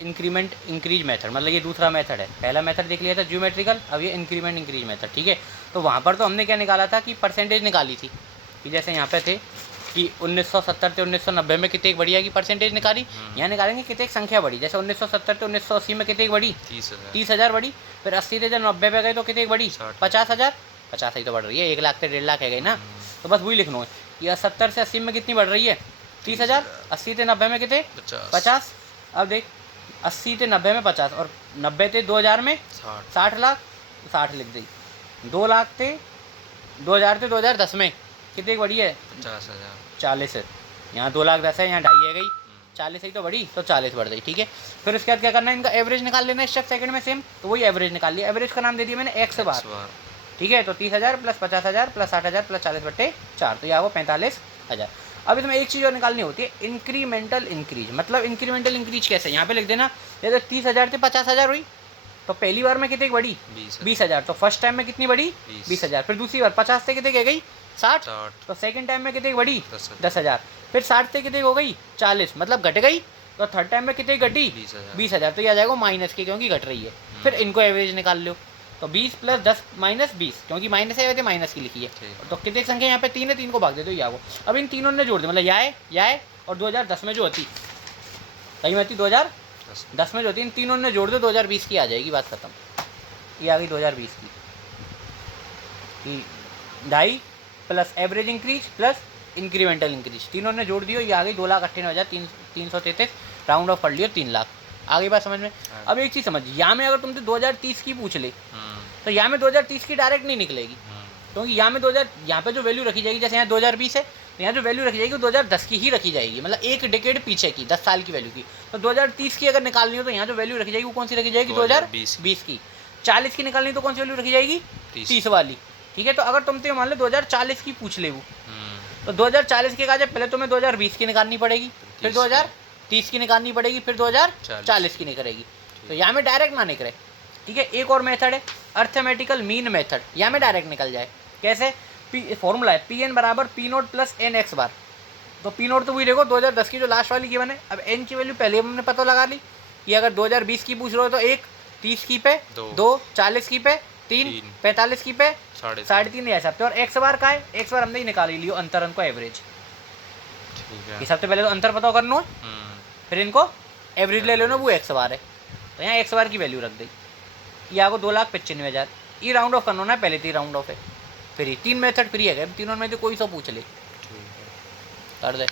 Increment increase method, मतलब ये दूसरा मेथड है। पहला मेथड देख लिया था ज्योमेट्रिकल, अब ये इंक्रीमेंट इंक्रीज मेथड, ठीक है। तो वहाँ पर तो हमने क्या निकाला था कि परसेंटेज निकाली थी, कि जैसे यहाँ पे थे कि 1970 से 1990 में कितने बढ़िया की परसेंटेज निकाली, यहाँ निकालेंगे कितने संख्या बढ़ी। जैसे 1970 से 1980 में कितने बढ़ी, 30,000 बढ़ी। फिर 80 से जब 90 पे गए तो कितने बढ़ी, 50,000। 50 ही तो बढ़ रही है, 1 लाख से 1.5 लाख है गई ना। तो बस वही लिखना है कि 70 से 80 में कितनी बढ़ रही है, 30,000। 80 से 90 में कितने, 50। अब देख 80 से 90 में 50 और 90 से 2000 में 60 लाख, 60 लिख दी। 2 लाख से 2000 से 2010 में कितनी बढ़ी है, 40 है। यहाँ 2 लाख 10 है, यहाँ 2.5 है गई, 40 ही तो बढ़ी, तो 40 बढ़ गई, ठीक है। फिर उसके बाद क्या करना है, इनका एवरेज निकाल लेना है स्टेप सेकंड में सेम। तो वही एवरेज निकाल लिया, एवरेज का नाम दे दिया मैंने एक्स बार, ठीक है। तो 30,000 प्लस 50,000 प्लस 60,000 प्लस 40/4, तो यह वो 45,000। अब इसमें एक चीज़ और निकालनी होती है, इंक्रीमेंटल इंक्रीज। मतलब इंक्रीमेंटल इंक्रीज कैसे, यहाँ पे लिख देना, जैसे 30,000 से 50,000 हुई तो पहली बार में कितनी बढ़ी, 20,000। तो फर्स्ट टाइम में कितनी बढ़ी, 20,000। फिर दूसरी बार 50 से कितने गई, 60। तो सेकंड टाइम में कितनी बढ़ी, 10,000। फिर 60 से कितनी हो गई, 40, मतलब घट गई। तो थर्ड टाइम में कितनी घटी, 20,000। तो ये आ जाएगा माइनस की, क्योंकि घट रही है। फिर इनको एवरेज निकाल लो, तो 20 प्लस 10 माइनस 20, क्योंकि माइनस है वैसे माइनस की लिखी है। तो कितनी संख्या यहाँ पे 3 है, 3 को भाग दे दो या वो। अब इन तीनों ने जोड़ दिया, मतलब या है और 2010 में जो होती, सही में होती 2010 में जो होती, इन तीनों ने जोड़ दो, 2020 की आ जाएगी, बात खत्म। ये आ गई 2020 की 2.5 plus average increase plus incremental increase, तीनों ने जोड़ दियो, ये आ गई 2,98,333, राउंड ऑफ कर लियो 3 लाख। आगे बात समझ में। अब एक चीज़ समझ, यहाँ में अगर तुमसे 2030 की पूछ ले तो यहाँ में 2030 की डायरेक्ट नहीं निकलेगी, क्योंकि यहाँ में 2000, यहाँ पे जो वैल्यू रखी जाएगी, जैसे यहाँ 2020 है तो यहाँ जो वैल्यू रखी जाएगी 2010 की ही रखी जाएगी, मतलब एक डिकेड पीछे की, 10 साल की वैल्यू की। तो 2030 की अगर निकालनी हो तो यहाँ जो वैल्यू रखी जाएगी वो कौन सी रखी जाएगी, 2020 की। 40 की निकालनी तो कौन सी वैल्यू रखी जाएगी, 30 वाली, ठीक है। तो अगर तुमसे मान लो 2040 की पूछ ले वो, तो 2040 के काज पहले तुम्हें 2020 की निकालनी पड़ेगी, फिर 2030 की निकालनी पड़ेगी, फिर 2040 की निकलेगी। तो यहाँ में डायरेक्ट ना निकले, ठीक है। एक और मेथड है अर्थमेटिकल मीन मेथड, यहाँ में डायरेक्ट निकल जाए। कैसे, फॉर्मूला है पी एन बराबर P naught plus N X bar. तो पी नोट तो वही देखो 2010 की जो लास्ट वाली गिवन है। अब एन की वैल्यू पहले हमने पता लगा ली कि अगर 2020 की पूछ रहे हो तो 1, 30 की पे 2, 40 की पे 3, 45 की पे 3.5 ऐसा। और एक्स बार का है, एक्स बार हमने ही निकाल लियो, अंतर को एवरेज। ये सबसे पहले तो अंतर पता करना है, फिर इनको एवरेज ले लेना, वो एक्स बार है। तो यहाँ एक्स बार की वैल्यू रख दी, ये आपको 2,95,000। ये राउंड ऑफ करना है, पहले 3 राउंड ऑफ है, फिर 3 मेथड फ्री है, तीनों में तो कोई सा पूछ ले कर दे।